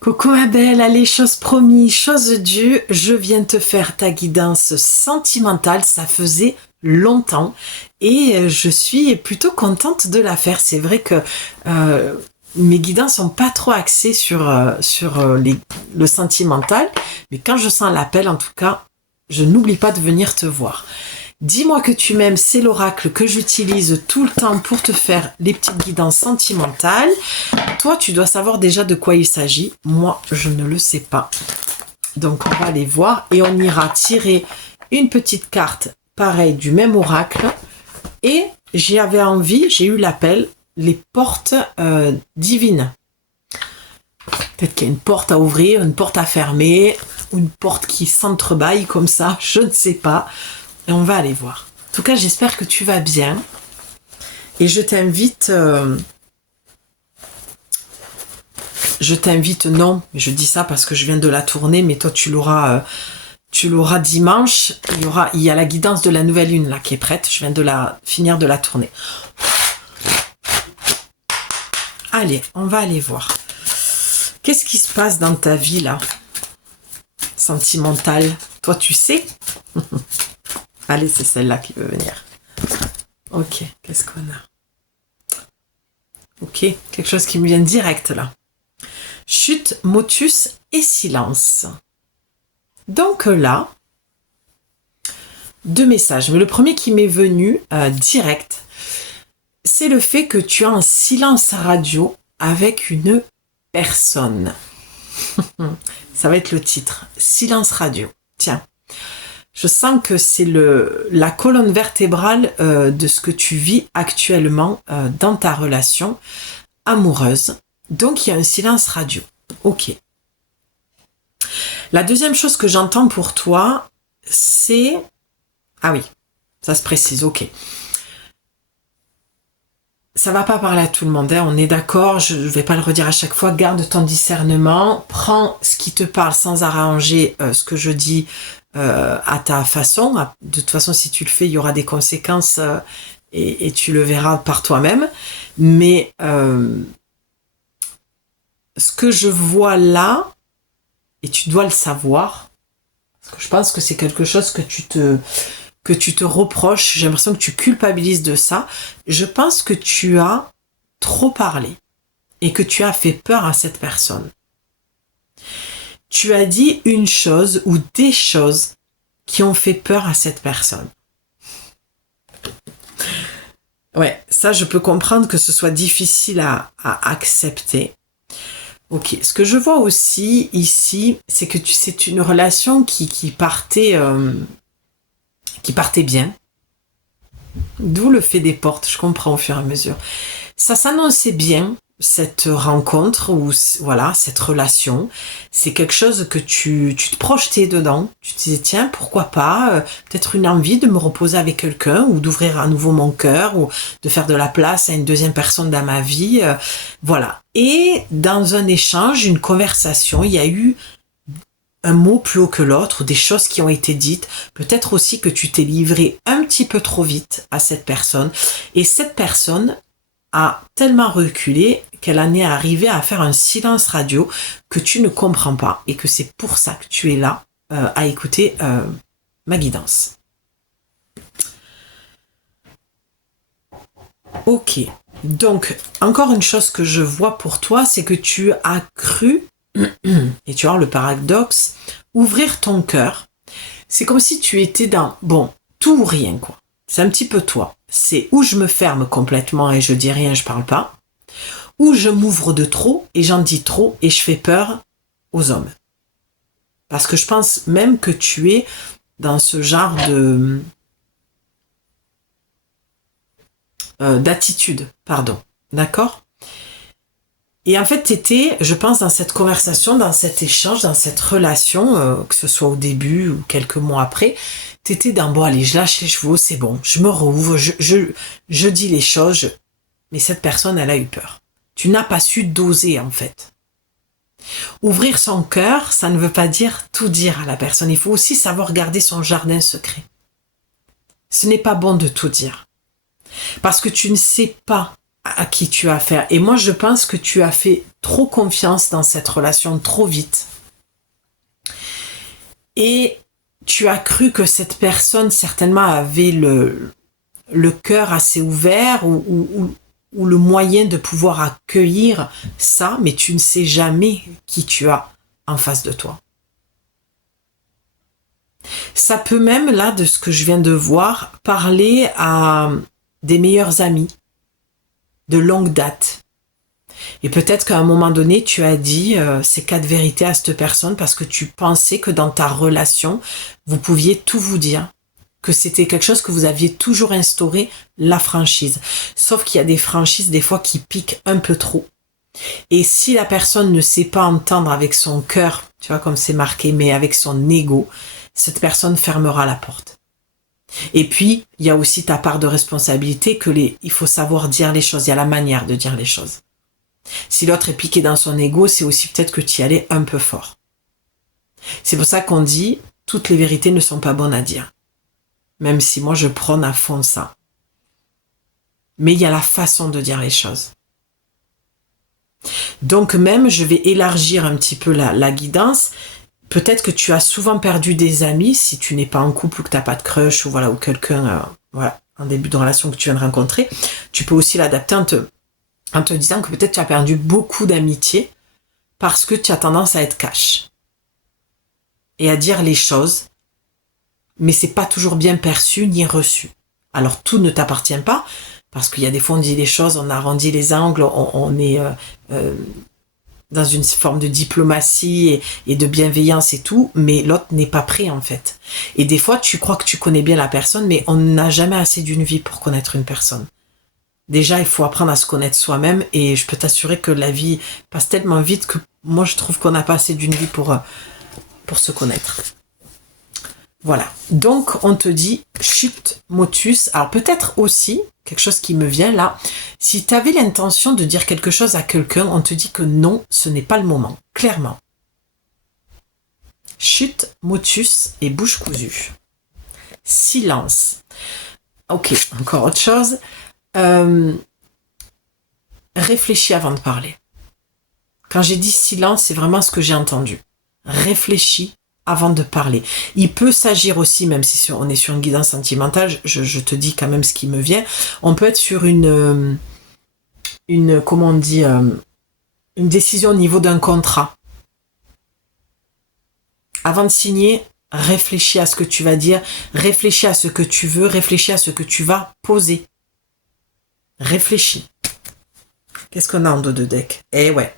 Coucou ma belle, allez, chose promise, chose due, je viens te faire ta guidance sentimentale, ça faisait longtemps et je suis plutôt contente de la faire. C'est vrai que mes guidances sont pas trop axées sur le sentimental, mais quand je sens l'appel, en tout cas, je n'oublie pas de venir te voir. Dis-moi que tu m'aimes, c'est l'oracle que j'utilise tout le temps pour te faire les petites guidances sentimentales. Toi, tu dois savoir déjà de quoi il s'agit. Moi, je ne le sais pas. Donc, on va aller voir et on ira tirer une petite carte, pareil, du même oracle. Et j'ai eu l'appel, les portes divines. Peut-être qu'il y a une porte à ouvrir, une porte à fermer, ou une porte qui s'entrebâille comme ça, je ne sais pas. Et on va aller voir. En tout cas, j'espère que tu vas bien. Et je t'invite, non, je dis ça parce que je viens de la tourner, mais toi tu l'auras dimanche. Il y a la guidance de la nouvelle lune là qui est prête. Je viens de finir de la tourner. Allez, on va aller voir. Qu'est-ce qui se passe dans ta vie là, sentimentale? Toi, tu sais? Allez, c'est celle-là qui veut venir. Ok, qu'est-ce qu'on a? Ok, quelque chose qui me vient direct là. Chute, motus et silence. Donc là, deux messages. Mais le premier qui m'est venu direct, c'est le fait que tu as un silence radio avec une personne. Ça va être le titre. Silence radio. Tiens. Je sens que c'est la colonne vertébrale de ce que tu vis actuellement dans ta relation amoureuse. Donc, il y a un silence radio. Ok. La deuxième chose que j'entends pour toi, c'est... Ah oui, ça se précise, ok. Ça va pas parler à tout le monde, hein, on est d'accord, je vais pas le redire à chaque fois, garde ton discernement, prends ce qui te parle sans arranger ce que je dis à ta façon. De toute façon, si tu le fais, il y aura des conséquences et tu le verras par toi-même. Mais ce que je vois là, et tu dois le savoir, parce que je pense que c'est quelque chose que tu te reproches, j'ai l'impression que tu culpabilises de ça. Je pense que tu as trop parlé et que tu as fait peur à cette personne. Tu as dit une chose ou des choses qui ont fait peur à cette personne. Ouais, ça je peux comprendre que ce soit difficile à accepter. Ok, ce que je vois aussi ici, c'est que c'est une relation qui partait bien. D'où le fait des portes, je comprends au fur et à mesure. Ça s'annonçait bien, cette rencontre, ou voilà, cette relation. C'est quelque chose que tu te projetais dedans. Tu te disais, tiens, pourquoi pas, peut-être une envie de me reposer avec quelqu'un, ou d'ouvrir à nouveau mon cœur, ou de faire de la place à une deuxième personne dans ma vie. Voilà. Et dans un échange, une conversation, il y a eu un mot plus haut que l'autre, des choses qui ont été dites, peut-être aussi que tu t'es livré un petit peu trop vite à cette personne, et cette personne a tellement reculé qu'elle en est arrivée à faire un silence radio que tu ne comprends pas, et que c'est pour ça que tu es là à écouter ma guidance. Ok, donc encore une chose que je vois pour toi, c'est que tu as cru, et tu vois le paradoxe, ouvrir ton cœur. C'est comme si tu étais dans, bon, tout ou rien, quoi. C'est un petit peu toi. C'est où je me ferme complètement et je dis rien, je parle pas, ou je m'ouvre de trop et j'en dis trop et je fais peur aux hommes. Parce que je pense même que tu es dans ce genre d'attitude, pardon. D'accord ? Et en fait, t'étais, je pense, dans cette conversation, dans cet échange, dans cette relation, que ce soit au début ou quelques mois après, t'étais dans, bon allez, je lâche les chevaux, c'est bon, je me rouvre, je dis les choses, mais cette personne, elle a eu peur. Tu n'as pas su doser, en fait. Ouvrir son cœur, ça ne veut pas dire tout dire à la personne. Il faut aussi savoir garder son jardin secret. Ce n'est pas bon de tout dire. Parce que tu ne sais pas à qui tu as affaire. Et moi, je pense que tu as fait trop confiance dans cette relation trop vite. Et tu as cru que cette personne, certainement, avait le cœur assez ouvert ou le moyen de pouvoir accueillir ça, mais tu ne sais jamais qui tu as en face de toi. Ça peut même, là, de ce que je viens de voir, parler à des meilleurs amis de longue date. Et peut-être qu'à un moment donné, tu as dit ces 4 vérités à cette personne parce que tu pensais que dans ta relation, vous pouviez tout vous dire, que c'était quelque chose que vous aviez toujours instauré, la franchise. Sauf qu'il y a des franchises, des fois, qui piquent un peu trop. Et si la personne ne sait pas entendre avec son cœur, tu vois, comme c'est marqué, mais avec son ego, cette personne fermera la porte. Et puis, il y a aussi ta part de responsabilité il faut savoir dire les choses, il y a la manière de dire les choses. Si l'autre est piqué dans son ego, c'est aussi peut-être que tu y allais un peu fort. C'est pour ça qu'on dit, toutes les vérités ne sont pas bonnes à dire. Même si moi je prône à fond ça. Mais il y a la façon de dire les choses. Donc même, je vais élargir un petit peu la guidance. Peut-être que tu as souvent perdu des amis, si tu n'es pas en couple ou que tu n'as pas de crush, ou voilà, ou quelqu'un, en début de relation que tu viens de rencontrer. Tu peux aussi l'adapter en te disant que peut-être tu as perdu beaucoup d'amitié parce que tu as tendance à être cash. Et à dire les choses, mais c'est pas toujours bien perçu ni reçu. Alors tout ne t'appartient pas, parce qu'il y a des fois on dit les choses, on arrondit les angles, on est dans une forme de diplomatie et de bienveillance et tout, mais l'autre n'est pas prêt en fait. Et des fois tu crois que tu connais bien la personne, mais on n'a jamais assez d'une vie pour connaître une personne. Déjà, il faut apprendre à se connaître soi-même et je peux t'assurer que la vie passe tellement vite que moi je trouve qu'on n'a pas assez d'une vie pour se connaître. Voilà, donc on te dit chute motus. Alors peut-être aussi, quelque chose qui me vient là, si tu avais l'intention de dire quelque chose à quelqu'un, on te dit que non, ce n'est pas le moment, clairement. Chute motus et bouche cousue. Silence. Ok, encore autre chose. Réfléchis avant de parler. Quand j'ai dit silence, c'est vraiment ce que j'ai entendu. Réfléchis avant de parler. Il peut s'agir aussi, même si on est sur une guidance sentimentale, je te dis quand même ce qui me vient, on peut être sur une comment on dit, une décision au niveau d'un contrat. Avant de signer, réfléchis à ce que tu vas dire, réfléchis à ce que tu veux, réfléchis à ce que tu vas poser. Réfléchis. Qu'est-ce qu'on a en dos de deck? Eh ouais.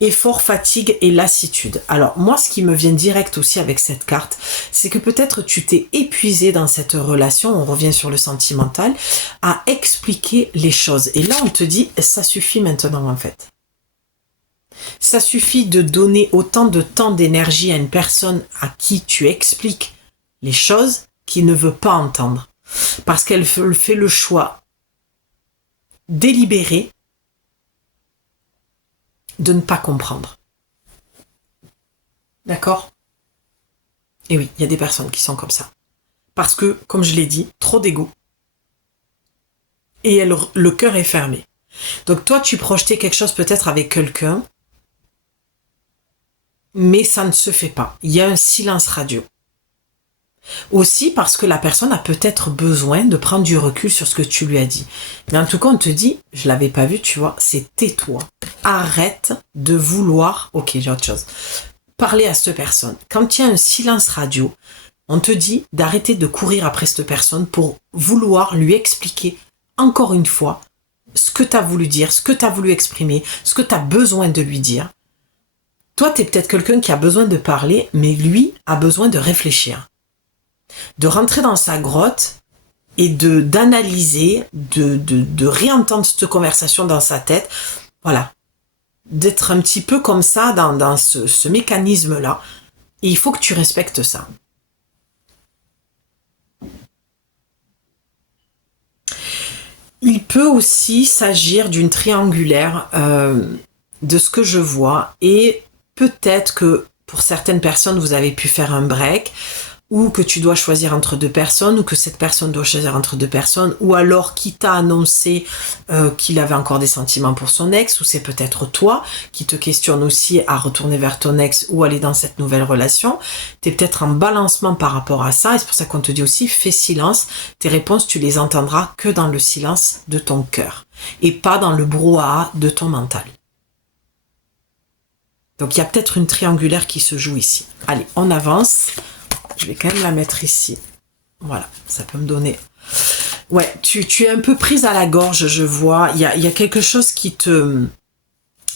Effort, fatigue et lassitude. Alors, moi, ce qui me vient direct aussi avec cette carte, c'est que peut-être tu t'es épuisé dans cette relation, on revient sur le sentimental, à expliquer les choses. Et là, on te dit, ça suffit maintenant, en fait. Ça suffit de donner autant de temps, d'énergie à une personne à qui tu expliques les choses qu'il ne veut pas entendre. Parce qu'elle fait le choix délibéré de ne pas comprendre. D'accord? Et oui, il y a des personnes qui sont comme ça. Parce que, comme je l'ai dit, trop d'ego. Et le cœur est fermé. Donc toi, tu projetais quelque chose peut-être avec quelqu'un, mais ça ne se fait pas. Il y a un silence radio. Aussi parce que la personne a peut-être besoin de prendre du recul sur ce que tu lui as dit. Mais en tout cas, on te dit, je l'avais pas vu, tu vois, c'est tais-toi. Arrête de vouloir, ok, j'ai autre chose, parler à cette personne. Quand il y a un silence radio, on te dit d'arrêter de courir après cette personne pour vouloir lui expliquer encore une fois ce que tu as voulu dire, ce que tu as voulu exprimer, ce que tu as besoin de lui dire. Toi, tu es peut-être quelqu'un qui a besoin de parler, mais lui a besoin de réfléchir. De rentrer dans sa grotte et d'analyser, de réentendre cette conversation dans sa tête. Voilà. D'être un petit peu comme ça dans ce mécanisme-là. Et il faut que tu respectes ça. Il peut aussi s'agir d'une triangulaire de ce que je vois, et peut-être que pour certaines personnes, vous avez pu faire un break, ou que tu dois choisir entre deux personnes, ou que cette personne doit choisir entre deux personnes, ou alors qui t'a annoncé qu'il avait encore des sentiments pour son ex, ou c'est peut-être toi qui te questionne aussi à retourner vers ton ex ou aller dans cette nouvelle relation. T'es peut-être en balancement par rapport à ça, et c'est pour ça qu'on te dit aussi, fais silence, tes réponses tu les entendras que dans le silence de ton cœur, et pas dans le brouhaha de ton mental. Donc il y a peut-être une triangulaire qui se joue ici. Allez, on avance. Je vais quand même la mettre ici. Voilà, ça peut me donner... Ouais, tu es un peu prise à la gorge, je vois. Il y a quelque chose qui te...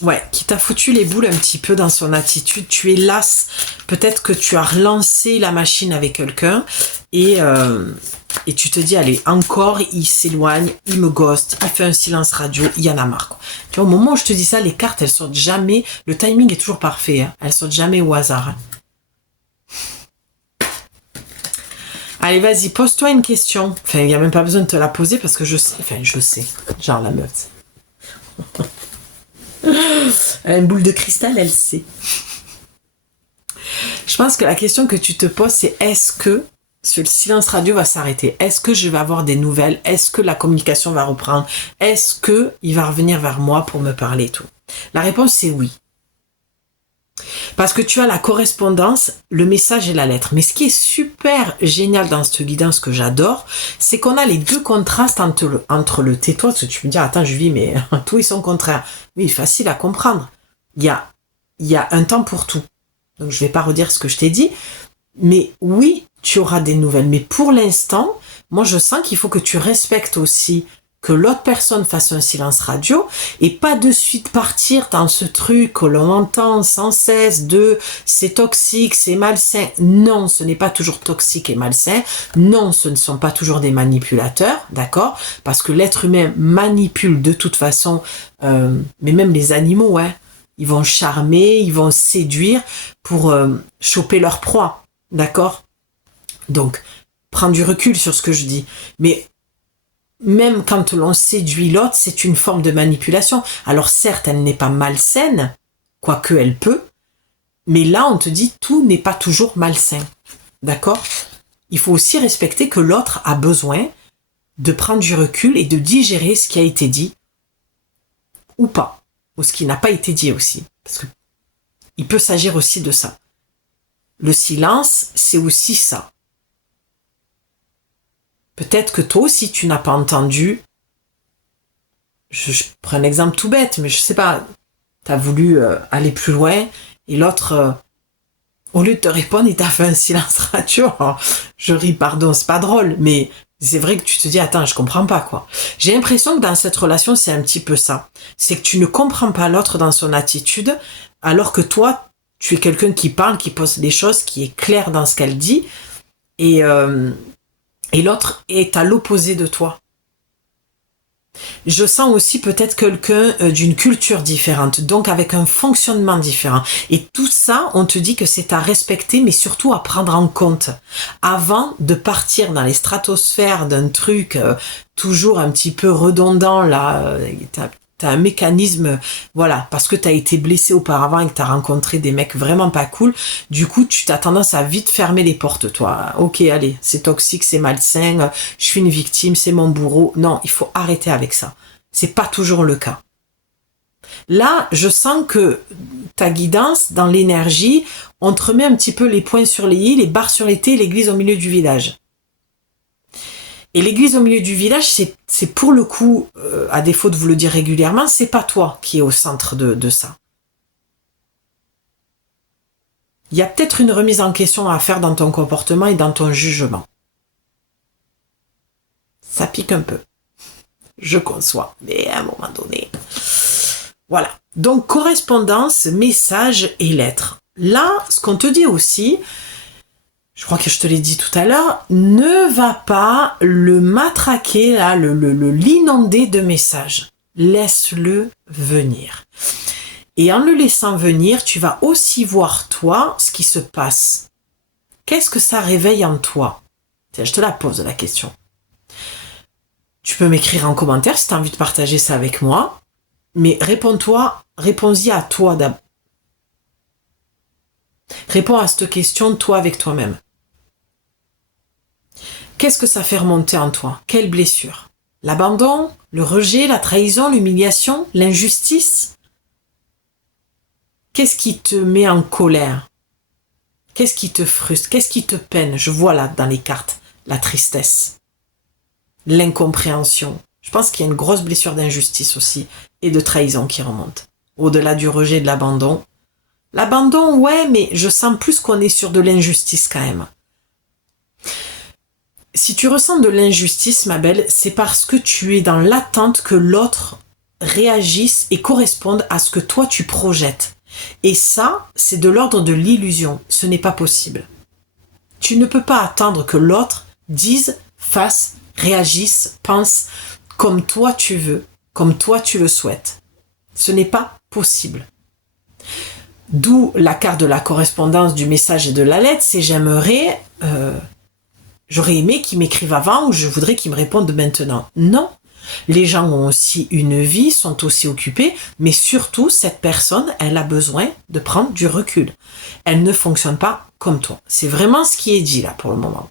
Ouais, qui t'a foutu les boules un petit peu dans son attitude. Tu es lasse. Peut-être que tu as relancé la machine avec quelqu'un et tu te dis, allez, encore, il s'éloigne, il me ghoste, il fait un silence radio, il y en a marre, quoi. Tu vois, au moment où je te dis ça, les cartes, elles sortent jamais. Le timing est toujours parfait, hein. Elles sortent jamais au hasard, hein. Allez, vas-y, pose-toi une question. Enfin, il n'y a même pas besoin de te la poser parce que je sais. Enfin, je sais. Genre la meuf. Elle a une boule de cristal, elle sait. Je pense que la question que tu te poses, c'est est-ce que ce silence radio va s'arrêter? Est-ce que je vais avoir des nouvelles? Est-ce que la communication va reprendre? Est-ce que il va revenir vers moi pour me parler et tout? La réponse, c'est oui. Parce que tu as la correspondance, le message et la lettre. Mais ce qui est super génial dans cette guidance que j'adore, c'est qu'on a les deux contrastes entre le tais-toi, parce que tu me dis, attends, Julie, mais tous ils sont contraires. Oui, facile à comprendre. Il y a un temps pour tout. Donc je vais pas redire ce que je t'ai dit, mais oui, tu auras des nouvelles. Mais pour l'instant, moi je sens qu'il faut que tu respectes aussi que l'autre personne fasse un silence radio et pas de suite partir dans ce truc que l'on entend sans cesse de c'est toxique, c'est malsain. Non, ce n'est pas toujours toxique et malsain. Non, ce ne sont pas toujours des manipulateurs, d'accord? Parce que l'être humain manipule de toute façon, mais même les animaux, ouais. Ils vont charmer, ils vont séduire pour choper leur proie, d'accord? Donc, prends du recul sur ce que je dis. Mais même quand l'on séduit l'autre, c'est une forme de manipulation. Alors certes, elle n'est pas malsaine, quoique elle peut, mais là, on te dit, tout n'est pas toujours malsain. D'accord? Il faut aussi respecter que l'autre a besoin de prendre du recul et de digérer ce qui a été dit, ou pas, ou ce qui n'a pas été dit aussi. Parce que il peut s'agir aussi de ça. Le silence, c'est aussi ça. Peut-être que toi aussi, tu n'as pas entendu. Je prends un exemple tout bête, mais je sais pas. Tu as voulu aller plus loin et l'autre, au lieu de te répondre, il t'a fait un silence radio. Alors, je ris, pardon, c'est pas drôle, mais c'est vrai que tu te dis, attends, je comprends pas, quoi. J'ai l'impression que dans cette relation, c'est un petit peu ça. C'est que tu ne comprends pas l'autre dans son attitude, alors que toi, tu es quelqu'un qui parle, qui pose des choses, qui est clair dans ce qu'elle dit, et l'autre est à l'opposé de toi. Je sens aussi peut-être quelqu'un d'une culture différente, donc avec un fonctionnement différent. Et tout ça, on te dit que c'est à respecter, mais surtout à prendre en compte. Avant de partir dans les stratosphères d'un truc toujours un petit peu redondant, là, t'as un mécanisme, voilà, parce que t'as été blessé auparavant et que t'as rencontré des mecs vraiment pas cool, du coup, tu t'as tendance à vite fermer les portes, toi. Ok, allez, c'est toxique, c'est malsain, je suis une victime, c'est mon bourreau. Non, il faut arrêter avec ça. C'est pas toujours le cas. Là, je sens que ta guidance, dans l'énergie, on te remet un petit peu les points sur les i, les barres sur les t, l'église au milieu du village. Et l'église au milieu du village, c'est pour le coup, à défaut de vous le dire régulièrement, c'est pas toi qui es au centre de ça. Il y a peut-être une remise en question à faire dans ton comportement et dans ton jugement. Ça pique un peu. Je conçois. Mais à un moment donné... Voilà. Donc, correspondance, message et lettres. Là, ce qu'on te dit aussi... Je crois que je te l'ai dit tout à l'heure, ne va pas le matraquer, là, l'inonder de messages. Laisse-le venir. Et en le laissant venir, tu vas aussi voir, toi, ce qui se passe. Qu'est-ce que ça réveille en toi? Tiens, je te la pose, la question. Tu peux m'écrire en commentaire si tu as envie de partager ça avec moi. Mais réponds-y à toi d'abord. Réponds à cette question, toi avec toi-même. Qu'est-ce que ça fait remonter en toi? Quelle blessure? L'abandon, le rejet, la trahison, l'humiliation, l'injustice? Qu'est-ce qui te met en colère? Qu'est-ce qui te frustre? Qu'est-ce qui te peine? Je vois là dans les cartes la tristesse, l'incompréhension. Je pense qu'il y a une grosse blessure d'injustice aussi et de trahison qui remonte. Au-delà du rejet et de l'abandon. L'abandon, ouais, mais je sens plus qu'on est sur de l'injustice quand même. Si tu ressens de l'injustice, ma belle, c'est parce que tu es dans l'attente que l'autre réagisse et corresponde à ce que toi tu projettes. Et ça, c'est de l'ordre de l'illusion. Ce n'est pas possible. Tu ne peux pas attendre que l'autre dise, fasse, réagisse, pense comme toi tu veux, comme toi tu le souhaites. Ce n'est pas possible. D'où la carte de la correspondance du message et de la lettre, c'est j'aurais aimé qu'ils m'écrivent avant ou je voudrais qu'ils me répondent maintenant. Non. Les gens ont aussi une vie, sont aussi occupés, mais surtout, cette personne, elle a besoin de prendre du recul. Elle ne fonctionne pas comme toi. C'est vraiment ce qui est dit là pour le moment.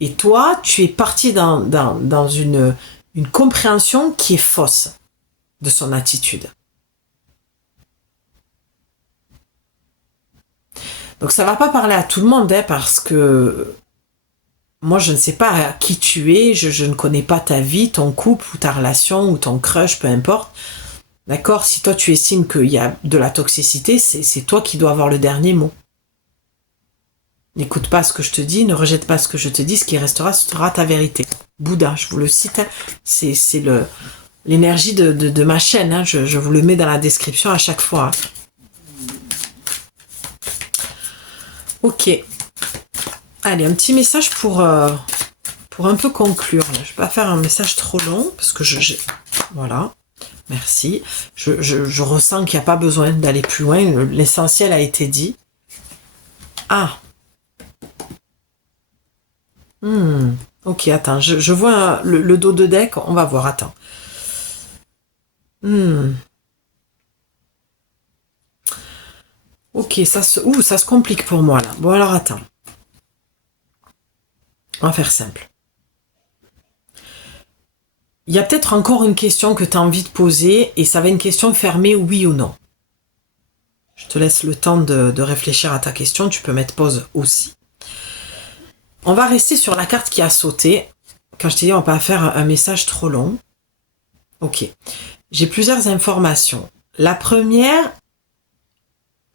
Et toi, tu es parti dans une compréhension qui est fausse de son attitude. Donc ça va pas parler à tout le monde, parce que moi, je ne sais pas à qui tu es, je ne connais pas ta vie, ton couple, ou ta relation, ou ton crush, peu importe. D'accord? Si toi, tu estimes qu'il y a de la toxicité, c'est toi qui dois avoir le dernier mot. N'écoute pas ce que je te dis, ne rejette pas ce que je te dis, ce qui restera sera ta vérité. Bouddha, je vous le cite, c'est l'énergie de ma chaîne, je vous le mets dans la description à chaque fois. Ok. Allez, un petit message pour un peu conclure. Je ne vais pas faire un message trop long, parce que voilà, merci. Je ressens qu'il n'y a pas besoin d'aller plus loin, l'essentiel a été dit. Ah. Ok, attends, je vois le dos de deck, on va voir, attends. Ok, ça se complique pour moi là. Bon alors attends. On va faire simple. Il y a peut-être encore une question que tu as envie de poser et ça va être une question fermée, oui ou non. Je te laisse le temps de réfléchir à ta question, tu peux mettre pause aussi. On va rester sur la carte qui a sauté. Quand je t'ai dit, on va pas faire un message trop long. Ok. J'ai plusieurs informations. La première,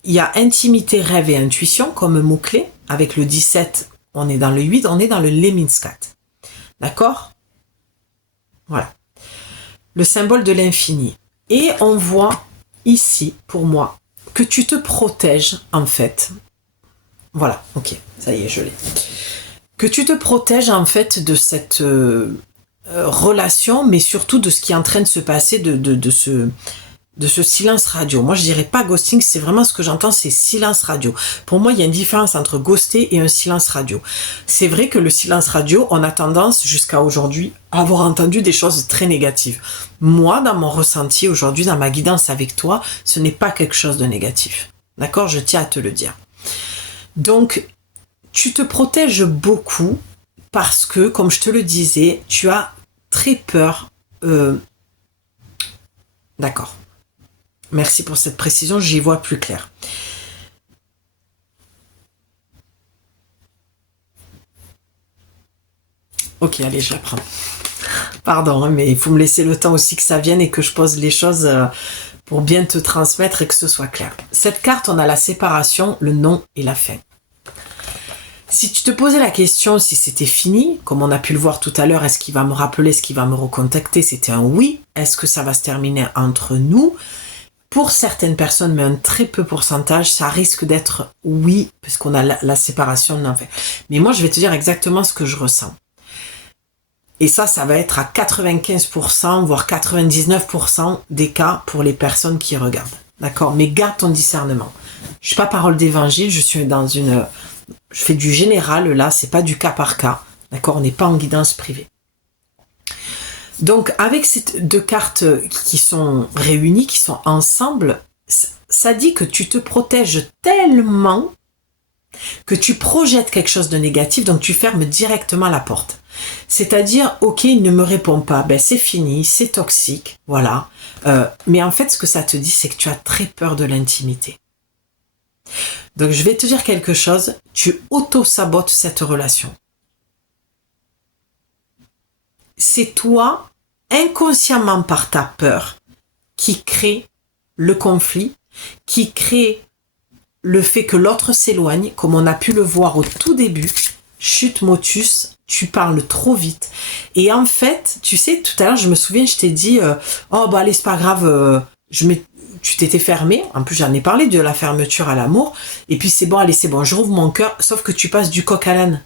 il y a intimité, rêve et intuition comme mot-clé. Avec le 17, on est dans le 8, on est dans le Lemniscat. D'accord? Voilà. Le symbole de l'infini. Et on voit ici, pour moi, que tu te protèges, en fait. Voilà, ok, ça y est, je l'ai. Que tu te protèges, en fait, de cette relation, mais surtout de ce qui est en train de se passer, de ce silence radio. Moi, je dirais pas ghosting, c'est vraiment ce que j'entends, c'est silence radio. Pour moi, il y a une différence entre ghoster et un silence radio. C'est vrai que le silence radio, on a tendance, jusqu'à aujourd'hui, à avoir entendu des choses très négatives. Moi, dans mon ressenti aujourd'hui, dans ma guidance avec toi, ce n'est pas quelque chose de négatif. D'accord? Je tiens à te le dire. Donc, tu te protèges beaucoup parce que, comme je te le disais, tu as très peur. D'accord. Merci pour cette précision, j'y vois plus clair. Ok, allez, je la prends. Pardon, mais il faut me laisser le temps aussi que ça vienne et que je pose les choses pour bien te transmettre et que ce soit clair. Cette carte, on a la séparation, le non et la fin. Si tu te posais la question si c'était fini, comme on a pu le voir tout à l'heure, est-ce qu'il va me rappeler, est-ce qu'il va me recontacter, c'était un oui. Est-ce que ça va se terminer entre nous? Pour certaines personnes, mais un très peu pourcentage, ça risque d'être oui, puisqu'on a la séparation de l'enfer. Mais moi, je vais te dire exactement ce que je ressens. Et ça va être à 95%, voire 99% des cas pour les personnes qui regardent. D'accord? Mais garde ton discernement. Je suis pas parole d'évangile, je fais du général là, c'est pas du cas par cas. D'accord? On n'est pas en guidance privée. Donc, avec ces deux cartes qui sont réunies, qui sont ensemble, ça dit que tu te protèges tellement que tu projettes quelque chose de négatif, donc tu fermes directement la porte. C'est-à-dire, ok, il ne me répond pas, ben c'est fini, c'est toxique, voilà. Mais en fait, ce que ça te dit, c'est que tu as très peur de l'intimité. Donc, je vais te dire quelque chose, tu auto-sabotes cette relation. C'est toi, inconsciemment par ta peur, qui crée le conflit, qui crée le fait que l'autre s'éloigne, comme on a pu le voir au tout début. Chut motus, tu parles trop vite. Et en fait, tu sais, tout à l'heure, je me souviens, je t'ai dit, oh bah allez, c'est pas grave, tu t'étais fermé. En plus, j'en ai parlé de la fermeture à l'amour. Et puis c'est bon, allez, c'est bon, je rouvre mon cœur. Sauf que tu passes du coq à l'âne,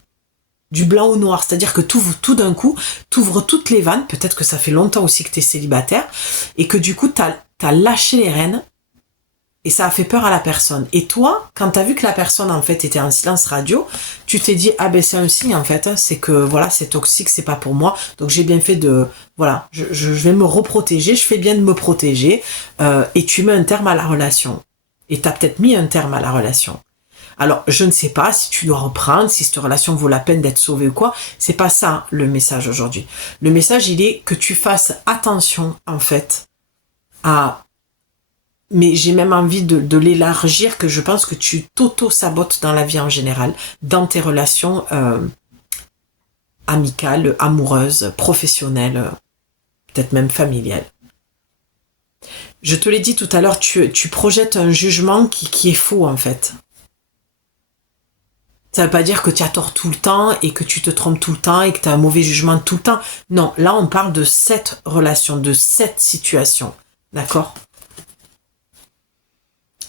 du blanc au noir. C'est-à-dire que tout d'un coup, t'ouvres toutes les vannes. Peut-être que ça fait longtemps aussi que t'es célibataire. Et que du coup, t'as lâché les rênes. Et ça a fait peur à la personne. Et toi, quand t'as vu que la personne, en fait, était en silence radio, tu t'es dit, ah ben c'est un signe, en fait, c'est que, voilà, c'est toxique, c'est pas pour moi. Donc j'ai bien fait de, voilà, je vais me reprotéger, je fais bien de me protéger, et tu mets un terme à la relation. Et t'as peut-être mis un terme à la relation. Alors, je ne sais pas si tu dois reprendre, si cette relation vaut la peine d'être sauvée ou quoi. C'est pas ça, le message aujourd'hui. Le message, il est que tu fasses attention, en fait, mais j'ai même envie de l'élargir, que je pense que tu t'auto-sabotes dans la vie en général, dans tes relations amicales, amoureuses, professionnelles, peut-être même familiales. Je te l'ai dit tout à l'heure, tu projettes un jugement qui est faux en fait. Ça veut pas dire que tu as tort tout le temps et que tu te trompes tout le temps et que tu as un mauvais jugement tout le temps. Non, là on parle de cette relation, de cette situation. D'accord ?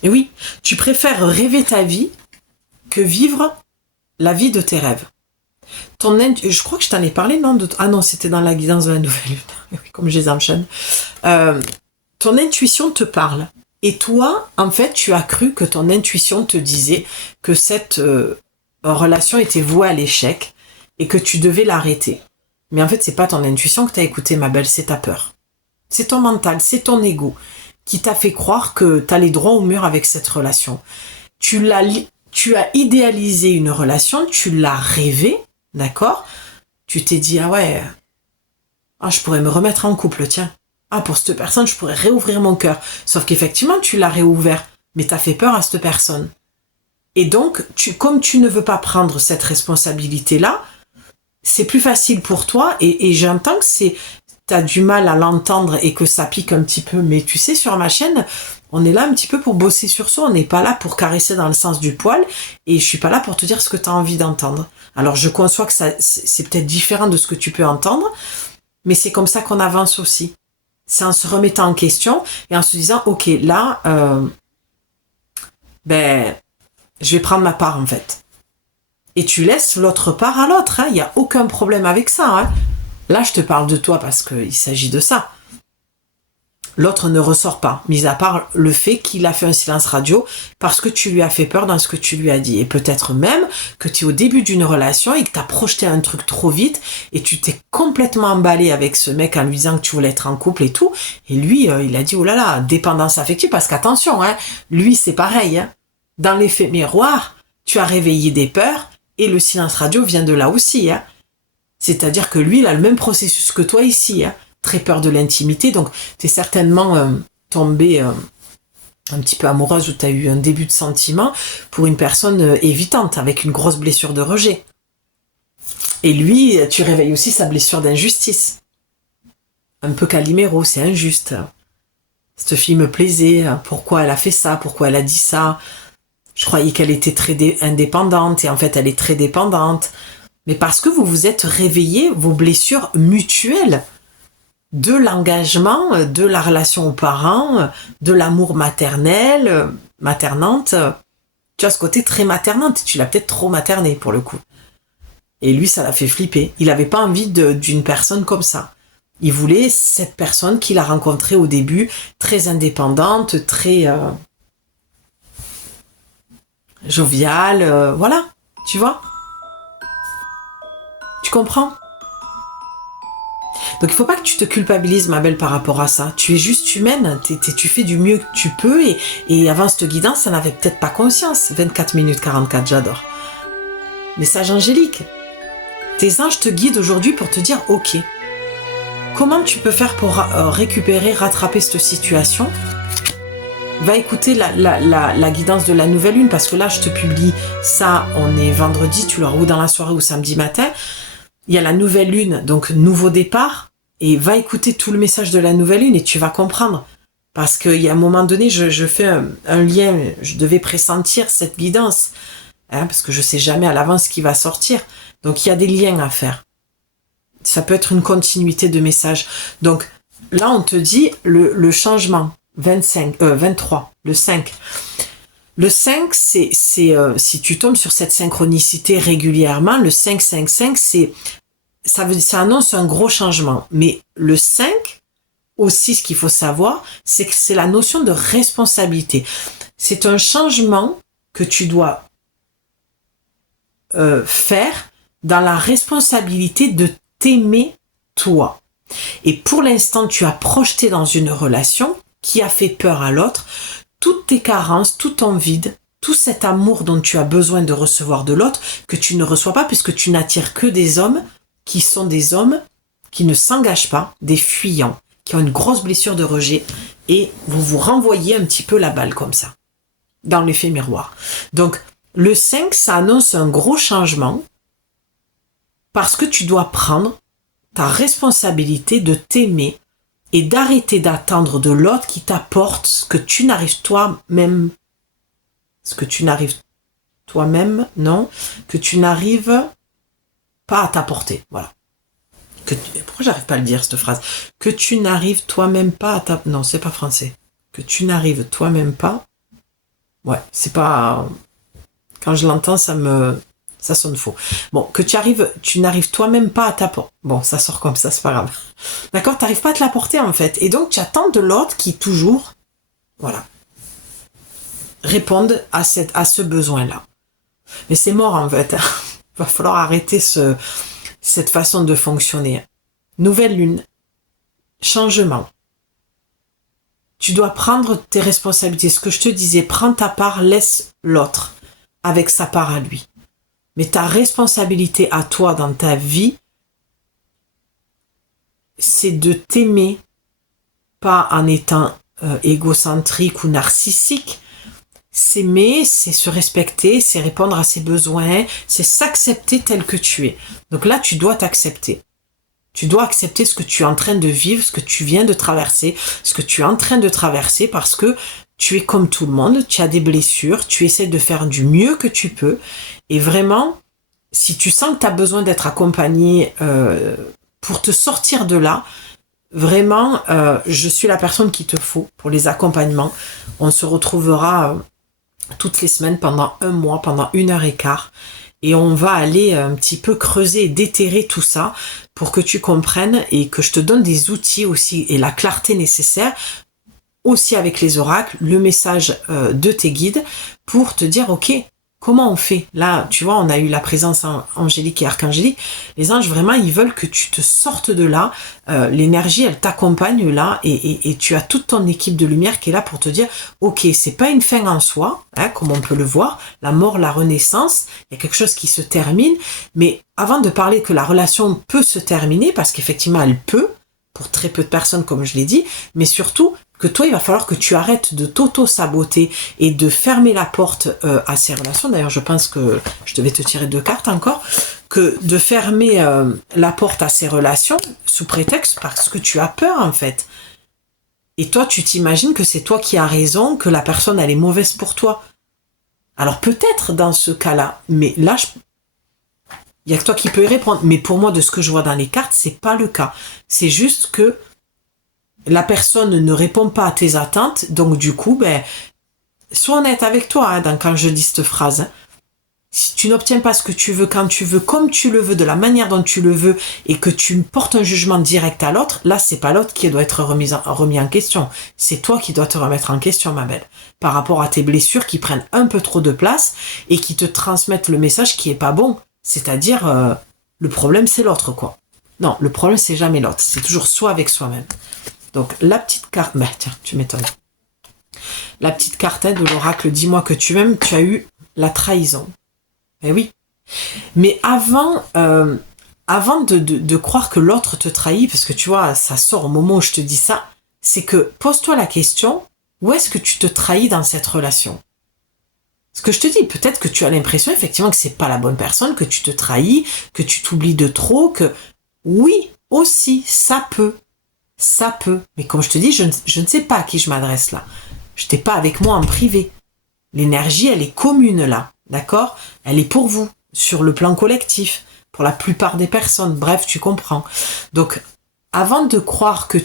Et oui, tu préfères rêver ta vie que vivre la vie de tes rêves. Je crois que je t'en ai parlé, non ah non, c'était dans la guidance de la nouvelle lune, comme je les enchaîne. Ton intuition te parle. Et toi, en fait, tu as cru que ton intuition te disait que cette relation était vouée à l'échec et que tu devais l'arrêter. Mais en fait, c'est pas ton intuition que t'as écouté, ma belle, c'est ta peur. C'est ton mental, c'est ton ego qui t'a fait croire que t'allais droit au mur avec cette relation. Tu as idéalisé une relation, tu l'as rêvée, d'accord ? Tu t'es dit, ah ouais, je pourrais me remettre en couple, tiens. Ah, pour cette personne, je pourrais réouvrir mon cœur. Sauf qu'effectivement, tu l'as réouvert, mais t'as fait peur à cette personne. Et donc, comme tu ne veux pas prendre cette responsabilité-là, c'est plus facile pour toi, et j'entends que t'as du mal à l'entendre et que ça pique un petit peu, mais tu sais, sur ma chaîne, on est là un petit peu pour bosser sur soi, on n'est pas là pour caresser dans le sens du poil, et je suis pas là pour te dire ce que tu as envie d'entendre. Alors je conçois que c'est peut-être différent de ce que tu peux entendre, mais c'est comme ça qu'on avance aussi. C'est en se remettant en question et en se disant, ok, là, je vais prendre ma part en fait. Et tu laisses l'autre part à l'autre, il n'y a aucun problème avec ça. Hein. Là, je te parle de toi parce qu'il s'agit de ça. L'autre ne ressort pas, mis à part le fait qu'il a fait un silence radio parce que tu lui as fait peur dans ce que tu lui as dit. Et peut-être même que tu es au début d'une relation et que tu as projeté un truc trop vite et tu t'es complètement emballé avec ce mec en lui disant que tu voulais être en couple et tout. Et lui, il a dit, oh là là, dépendance affective, parce qu'attention, hein, lui, c'est pareil. Hein. Dans l'effet miroir, tu as réveillé des peurs et le silence radio vient de là aussi. Hein. C'est-à-dire que lui, il a le même processus que toi ici. Hein. Très peur de l'intimité, donc tu es certainement tombée un petit peu amoureuse ou tu as eu un début de sentiment pour une personne évitante, avec une grosse blessure de rejet. Et lui, tu réveilles aussi sa blessure d'injustice. Un peu Calimero, c'est injuste. Cette fille me plaisait, pourquoi elle a fait ça, pourquoi elle a dit ça. Je croyais qu'elle était très indépendante, et en fait elle est très dépendante. Mais parce que vous vous êtes réveillés vos blessures mutuelles, de l'engagement, de la relation aux parents, de l'amour maternel, maternante. Tu as ce côté très maternante, tu l'as peut-être trop materné pour le coup. Et lui, ça l'a fait flipper. Il n'avait pas envie d'une personne comme ça. Il voulait cette personne qu'il a rencontrée au début, très indépendante, très joviale, voilà, tu vois ? Tu comprends ? Donc il faut pas que tu te culpabilises, ma belle, par rapport à ça. Tu es juste humaine, tu fais du mieux que tu peux, et avant cette guidance, ça n'avait peut-être pas conscience. 24 minutes 44, j'adore. Message angélique. Tes anges te guident aujourd'hui pour te dire, ok, comment tu peux faire pour récupérer, rattraper cette situation? Va écouter la guidance de la nouvelle lune, parce que là, je te publie ça, on est vendredi, tu l'auras ou dans la soirée ou samedi matin. Il y a la nouvelle lune, donc nouveau départ, et va écouter tout le message de la nouvelle lune et tu vas comprendre. Parce qu'il y a un moment donné, je fais un lien, je devais pressentir cette guidance, parce que je sais jamais à l'avance ce qui va sortir. Donc il y a des liens à faire. Ça peut être une continuité de messages. Donc là, on te dit le changement. 23, le 5. Le 5, c'est si tu tombes sur cette synchronicité régulièrement, le 5-5-5, ça annonce un gros changement. Mais le 5, aussi, ce qu'il faut savoir, c'est que c'est la notion de responsabilité. C'est un changement que tu dois faire dans la responsabilité de t'aimer toi. Et pour l'instant, tu as projeté dans une relation qui a fait peur à l'autre, toutes tes carences, tout ton vide, tout cet amour dont tu as besoin de recevoir de l'autre, que tu ne reçois pas puisque tu n'attires que des hommes qui sont des hommes qui ne s'engagent pas, des fuyants, qui ont une grosse blessure de rejet, et vous vous renvoyez un petit peu la balle comme ça, dans l'effet miroir. Donc, le 5, ça annonce un gros changement parce que tu dois prendre ta responsabilité de t'aimer et d'arrêter d'attendre de l'autre qui t'apporte ce que tu n'arrives toi-même. Ce que tu n'arrives toi-même, non, que tu n'arrives pas à t'apporter. Voilà. Pourquoi j'arrive pas à le dire, cette phrase? Que tu n'arrives toi-même pas à t'apporter. Non, c'est pas français. Que tu n'arrives toi-même pas. Ouais, c'est pas. Quand je l'entends, ça sonne faux. Bon, que tu n'arrives toi-même pas à t'apporter. Bon, ça sort comme ça, c'est pas grave. D'accord, t'arrives pas à te l'apporter en fait. Et donc, tu attends de l'autre qui toujours, voilà, réponde à ce besoin-là. Mais c'est mort en fait. Il va falloir arrêter cette façon de fonctionner. Nouvelle lune. Changement. Tu dois prendre tes responsabilités. Ce que je te disais, prends ta part, laisse l'autre avec sa part à lui. Mais ta responsabilité à toi dans ta vie, c'est de t'aimer, pas en étant égocentrique ou narcissique. S'aimer, c'est se respecter, c'est répondre à ses besoins, c'est s'accepter tel que tu es. Donc là, tu dois t'accepter. Tu dois accepter ce que tu es en train de vivre, ce que tu viens de traverser, ce que tu es en train de traverser, parce que tu es comme tout le monde, tu as des blessures, tu essaies de faire du mieux que tu peux. Et vraiment, si tu sens que tu as besoin d'être accompagné pour te sortir de là, vraiment, je suis la personne qu'il te faut pour les accompagnements. On se retrouvera toutes les semaines pendant un mois, pendant 1h15. Et on va aller un petit peu creuser et déterrer tout ça pour que tu comprennes et que je te donne des outils aussi et la clarté nécessaire, aussi avec les oracles, le message de tes guides pour te dire, ok, comment on fait? Là, tu vois, on a eu la présence angélique et archangélique. Les anges, vraiment, ils veulent que tu te sortes de là. L'énergie, elle t'accompagne là et tu as toute ton équipe de lumière qui est là pour te dire, ok, c'est pas une fin en soi, comme on peut le voir, la mort, la renaissance, il y a quelque chose qui se termine. Mais avant de parler que la relation peut se terminer, parce qu'effectivement, elle peut, pour très peu de personnes, comme je l'ai dit, mais surtout, que toi, il va falloir que tu arrêtes de t'auto-saboter et de fermer la porte à ces relations. D'ailleurs, je pense que je devais te tirer 2 cartes encore. Que de fermer la porte à ces relations sous prétexte parce que tu as peur, en fait. Et toi, tu t'imagines que c'est toi qui as raison, que la personne, elle est mauvaise pour toi. Alors, peut-être dans ce cas-là, mais là, il y a que toi qui peux y répondre. Mais pour moi, de ce que je vois dans les cartes, c'est pas le cas. C'est juste que la personne ne répond pas à tes attentes, donc du coup, sois honnête avec toi quand je dis cette phrase. Si tu n'obtiens pas ce que tu veux, quand tu veux, comme tu le veux, de la manière dont tu le veux, et que tu portes un jugement direct à l'autre, là, c'est pas l'autre qui doit être remis en question. C'est toi qui dois te remettre en question, ma belle, par rapport à tes blessures qui prennent un peu trop de place et qui te transmettent le message qui est pas bon. C'est-à-dire, le problème, c'est l'autre, quoi. Non, le problème, c'est jamais l'autre. C'est toujours soi avec soi-même. Donc, la petite carte... Ben, tiens, tu m'étonnes. La petite carte de l'oracle, dis-moi que tu m'aimes, tu as eu la trahison. Eh oui. Mais avant de croire que l'autre te trahit, parce que tu vois, ça sort au moment où je te dis ça, c'est que pose-toi la question, où est-ce que tu te trahis dans cette relation? Ce que je te dis, peut-être que tu as l'impression effectivement que c'est pas la bonne personne, que tu te trahis, que tu t'oublies de trop, que oui, aussi, ça peut. Ça peut. Mais comme je te dis, je ne sais pas à qui je m'adresse là. Je n'étais pas avec moi en privé. L'énergie, elle est commune là. D'accord? Elle est pour vous, sur le plan collectif, pour la plupart des personnes. Bref, tu comprends. Donc, avant de croire que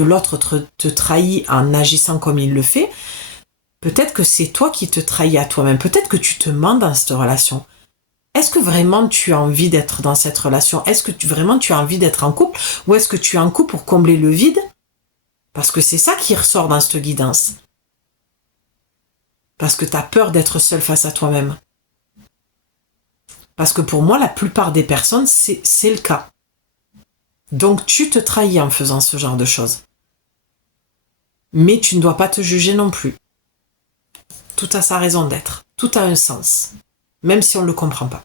l'autre te trahit en agissant comme il le fait, peut-être que c'est toi qui te trahis à toi-même. Peut-être que tu te mens dans cette relation. Est-ce que vraiment tu as envie d'être dans cette relation? Est-ce que vraiment tu as envie d'être en couple? Ou est-ce que tu es en couple pour combler le vide? Parce que c'est ça qui ressort dans cette guidance. Parce que tu as peur d'être seul face à toi-même. Parce que pour moi, la plupart des personnes, c'est le cas. Donc tu te trahis en faisant ce genre de choses. Mais tu ne dois pas te juger non plus. Tout a sa raison d'être. Tout a un sens. Même si on ne le comprend pas.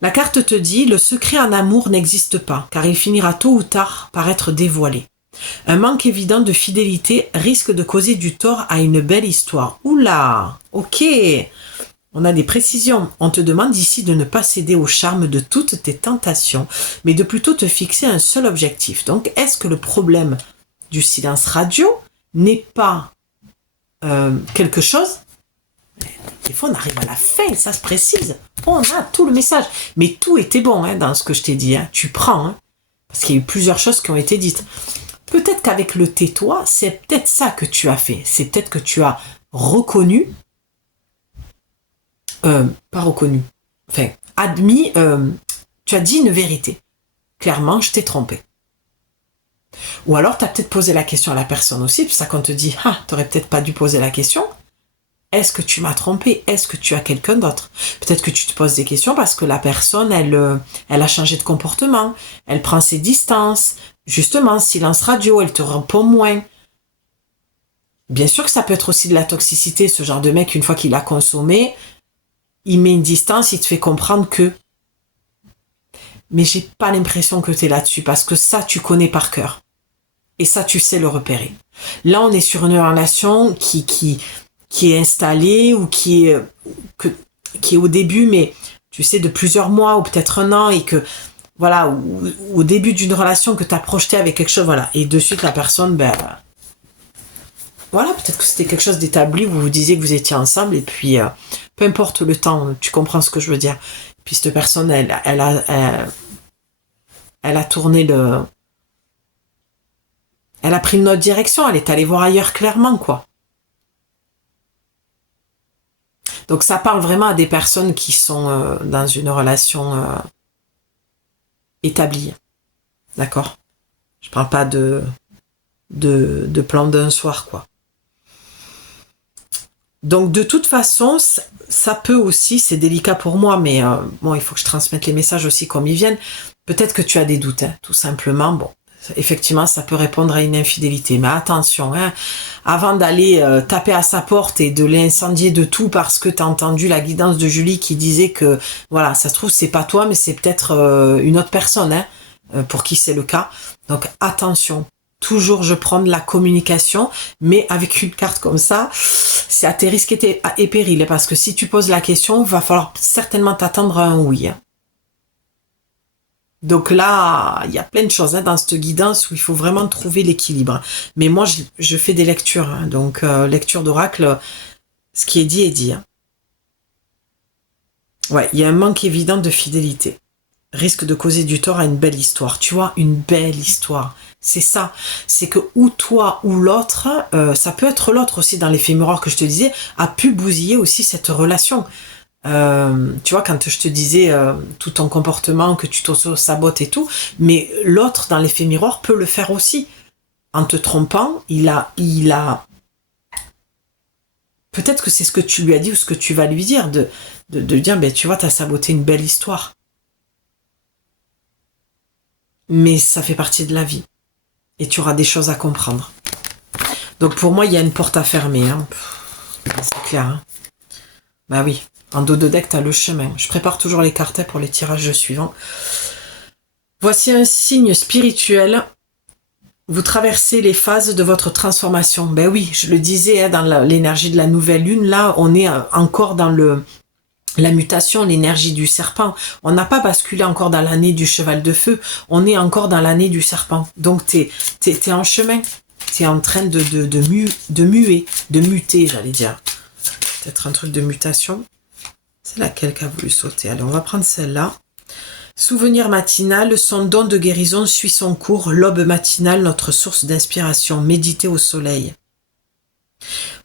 La carte te dit, le secret en amour n'existe pas, car il finira tôt ou tard par être dévoilé. Un manque évident de fidélité risque de causer du tort à une belle histoire. Oula, ok, on a des précisions. On te demande ici de ne pas céder au charme de toutes tes tentations, mais de plutôt te fixer un seul objectif. Donc, est-ce que le problème du silence radio n'est pas quelque chose? Des fois, on arrive à la fin, ça se précise. On a tout le message. Mais tout était bon dans ce que je t'ai dit. Tu prends. Parce qu'il y a eu plusieurs choses qui ont été dites. Peut-être qu'avec le tais-toi, c'est peut-être ça que tu as fait. C'est peut-être que tu as reconnu. Pas reconnu. Enfin, admis. Tu as dit une vérité. Clairement, je t'ai trompé. Ou alors, tu as peut-être posé la question à la personne aussi. C'est ça qu'on te dit, tu n'aurais peut-être pas dû poser la question. Est-ce que tu m'as trompé? Est-ce que tu as quelqu'un d'autre? Peut-être que tu te poses des questions parce que la personne, elle a changé de comportement. Elle prend ses distances. Justement, silence radio, elle te répond moins. Bien sûr que ça peut être aussi de la toxicité. Ce genre de mec, une fois qu'il a consommé, il met une distance, il te fait comprendre que... Mais j'ai pas l'impression que tu es là-dessus parce que ça, tu connais par cœur. Et ça, tu sais le repérer. Là, on est sur une relation qui est installé ou qui est au début, mais tu sais, de plusieurs mois ou peut-être un an et que, voilà, ou au début d'une relation que tu as projeté avec quelque chose, voilà, et de suite la personne, voilà, peut-être que c'était quelque chose d'établi, vous vous disiez que vous étiez ensemble et puis, peu importe le temps, tu comprends ce que je veux dire. Puis cette personne, elle a tourné elle a pris une autre direction, elle est allée voir ailleurs clairement, quoi. Donc ça parle vraiment à des personnes qui sont dans une relation établie. D'accord? Je parle pas de plan d'un soir, quoi. Donc de toute façon, ça peut aussi, c'est délicat pour moi, mais bon, il faut que je transmette les messages aussi comme ils viennent. Peut-être que tu as des doutes, tout simplement. Bon, effectivement, ça peut répondre à une infidélité. Mais attention, avant d'aller taper à sa porte et de l'incendier de tout parce que tu as entendu la guidance de Julie qui disait que, voilà, ça se trouve, c'est pas toi, mais c'est peut-être une autre personne pour qui c'est le cas. Donc attention, toujours je prends de la communication, mais avec une carte comme ça, c'est à tes risques et périls. Parce que si tu poses la question, il va falloir certainement t'attendre à un oui. Donc là, il y a plein de choses dans cette guidance où il faut vraiment trouver l'équilibre. Mais moi, je fais des lectures. Donc, lecture d'oracle, ce qui est dit est dit. Ouais, il y a un manque évident de fidélité. Risque de causer du tort à une belle histoire. Tu vois, une belle histoire. C'est ça. C'est que ou toi ou l'autre, ça peut être l'autre aussi dans l'effet miroir que je te disais, a pu bousiller aussi cette relation. Tu vois, quand je te disais tout ton comportement, que tu t'auto-sabotes et tout, mais l'autre dans l'effet miroir peut le faire aussi. En te trompant, il a peut-être que c'est ce que tu lui as dit ou ce que tu vas lui dire, de dire, tu vois, t'as saboté une belle histoire. mais ça fait partie de la vie. Et tu auras des choses à comprendre. Donc pour moi, il y a une porte à fermer. Hein. C'est clair. Hein. Bah oui, en dos de deck, tu as le chemin. Je prépare toujours les cartes pour les tirages suivants. Voici un signe spirituel. Vous traversez les phases de votre transformation. Ben oui, je le disais, hein, dans l'énergie de la nouvelle lune, là, on est encore dans la mutation, l'énergie du serpent. On n'a pas basculé encore dans l'année du cheval de feu. On est encore dans l'année du serpent. Donc, t'es en chemin. T'es en train de muter, j'allais dire. Peut-être un truc de mutation. C'est laquelle qui a voulu sauter? Allez, on va prendre celle-là. Souvenir matinal, son don de guérison suit son cours. L'aube matinale, notre source d'inspiration. Méditer au soleil.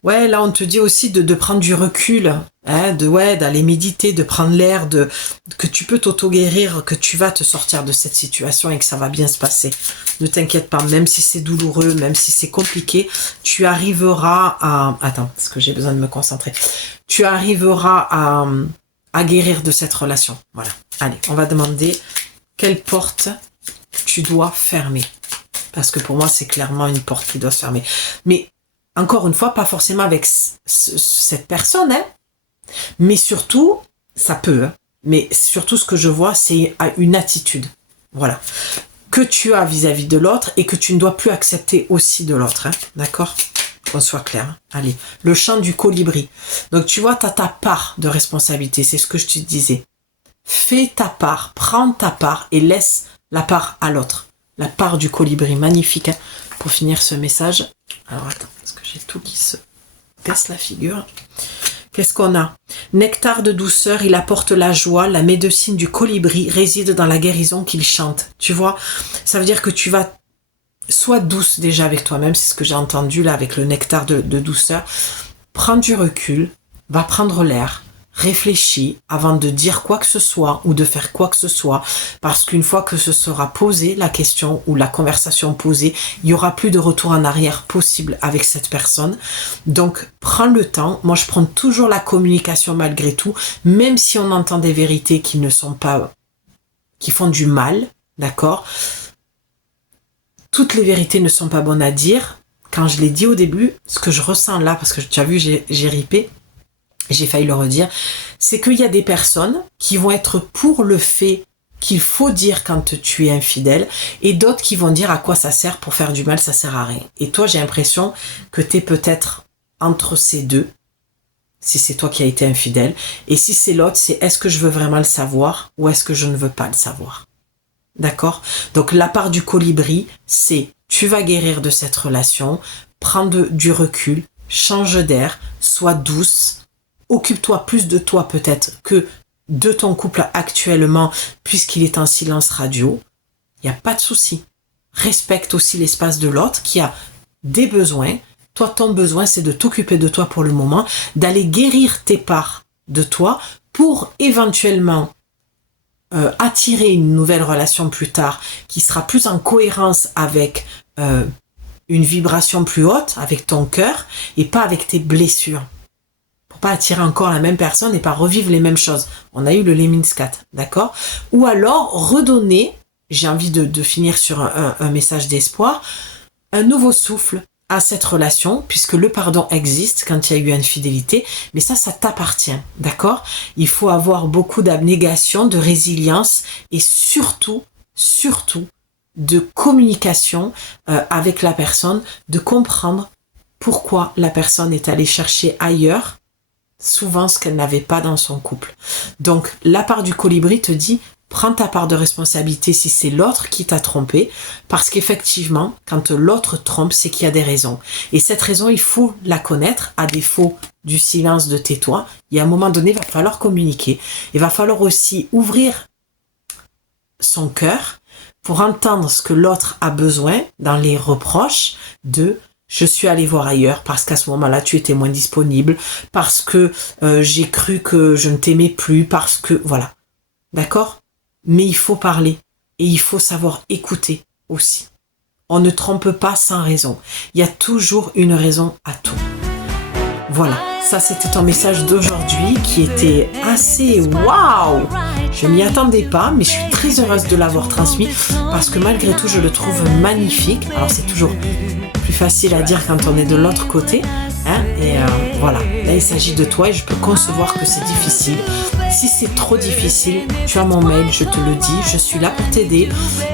Ouais, là, on te dit aussi de prendre du recul, hein, d'aller méditer, de prendre l'air, que tu peux t'auto-guérir, que tu vas te sortir de cette situation et que ça va bien se passer. Ne t'inquiète pas, même si c'est douloureux, même si c'est compliqué, tu arriveras à... Attends, parce que j'ai besoin de me concentrer. Tu arriveras à guérir de cette relation. Voilà. Allez, on va demander quelle porte tu dois fermer. Parce que pour moi, c'est clairement une porte qui doit se fermer. Mais encore une fois, pas forcément avec cette personne, hein, mais surtout, ça peut, hein, mais surtout ce que je vois, c'est une attitude, voilà, que tu as vis-à-vis de l'autre et que tu ne dois plus accepter aussi de l'autre, hein, d'accord? Qu'on soit clair. Hein. Allez, le chant du colibri. Donc tu vois, tu as ta part de responsabilité, c'est ce que je te disais. Fais ta part, prends ta part et laisse la part à l'autre. La part du colibri, magnifique, hein, pour finir ce message. Alors attends, parce que j'ai tout qui se casse la figure. Qu'est-ce qu'on a? Nectar de douceur, il apporte la joie. La médecine du colibri réside dans la guérison qu'il chante. Tu vois, ça veut dire que tu vas... Sois douce déjà avec toi-même, c'est ce que j'ai entendu là avec le nectar de douceur. Prends du recul, va prendre l'air. Réfléchis avant de dire quoi que ce soit ou de faire quoi que ce soit, parce qu'une fois que ce sera posé, la question ou la conversation posée, il y aura plus de retour en arrière possible avec cette personne. Donc, prends le temps. Moi, je prends toujours la communication malgré tout, même si on entend des vérités qui ne sont pas, qui font du mal, d'accord? Toutes les vérités ne sont pas bonnes à dire. Quand je l'ai dit au début, ce que je ressens là, parce que tu as vu, j'ai ripé, j'ai failli le redire, c'est qu'il y a des personnes qui vont être pour le fait qu'il faut dire quand tu es infidèle et d'autres qui vont dire à quoi ça sert pour faire du mal, ça sert à rien. Et toi, j'ai l'impression que tu es peut-être entre ces deux, si c'est toi qui as été infidèle, et si c'est l'autre, c'est est-ce que je veux vraiment le savoir ou est-ce que je ne veux pas le savoir? D'accord? Donc la part du colibri, c'est tu vas guérir de cette relation, prends du recul, change d'air, sois douce, occupe-toi plus de toi peut-être que de ton couple actuellement puisqu'il est en silence radio. Il n'y a pas de souci. Respecte aussi l'espace de l'autre qui a des besoins. Toi, ton besoin, c'est de t'occuper de toi pour le moment, d'aller guérir tes parts de toi pour éventuellement attirer une nouvelle relation plus tard qui sera plus en cohérence avec une vibration plus haute, avec ton cœur et pas avec tes blessures. Pour pas attirer encore la même personne et pas revivre les mêmes choses. On a eu le Lemniscat, d'accord? Ou alors redonner, j'ai envie de finir sur un message d'espoir, un nouveau souffle à cette relation, puisque le pardon existe quand il y a eu infidélité, mais ça t'appartient, d'accord? Il faut avoir beaucoup d'abnégation, de résilience et surtout de communication avec la personne, de comprendre pourquoi la personne est allée chercher ailleurs souvent ce qu'elle n'avait pas dans son couple. Donc la part du colibri te dit prends ta part de responsabilité si c'est l'autre qui t'a trompé, parce qu'effectivement, quand l'autre trompe, c'est qu'il y a des raisons. Et cette raison, il faut la connaître, à défaut du silence de tais-toi. Et à un moment donné, il va falloir communiquer. Il va falloir aussi ouvrir son cœur pour entendre ce que l'autre a besoin dans les reproches de je suis allée voir ailleurs parce qu'à ce moment-là, tu étais moins disponible, parce que j'ai cru que je ne t'aimais plus, parce que... Voilà. D'accord ? Mais il faut parler et il faut savoir écouter aussi. On ne trompe pas sans raison. Il y a toujours une raison à tout. Voilà, Ça, c'était ton message d'aujourd'hui qui était assez waouh! Je m'y attendais pas, mais je suis très heureuse de l'avoir transmis parce que malgré tout, je le trouve magnifique. Alors, c'est toujours plus facile à dire quand on est de l'autre côté. Hein, voilà, là, il s'agit de toi et je peux concevoir que c'est difficile. Si c'est trop difficile, tu as mon mail, je te le dis. Je suis là pour t'aider,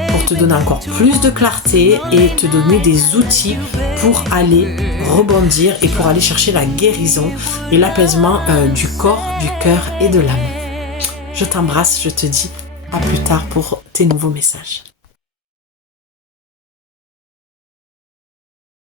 pour te donner encore plus de clarté et te donner des outils pour aller rebondir et pour aller chercher la guérison et l'apaisement du corps, du cœur et de l'âme. Je t'embrasse, je te dis à plus tard pour tes nouveaux messages.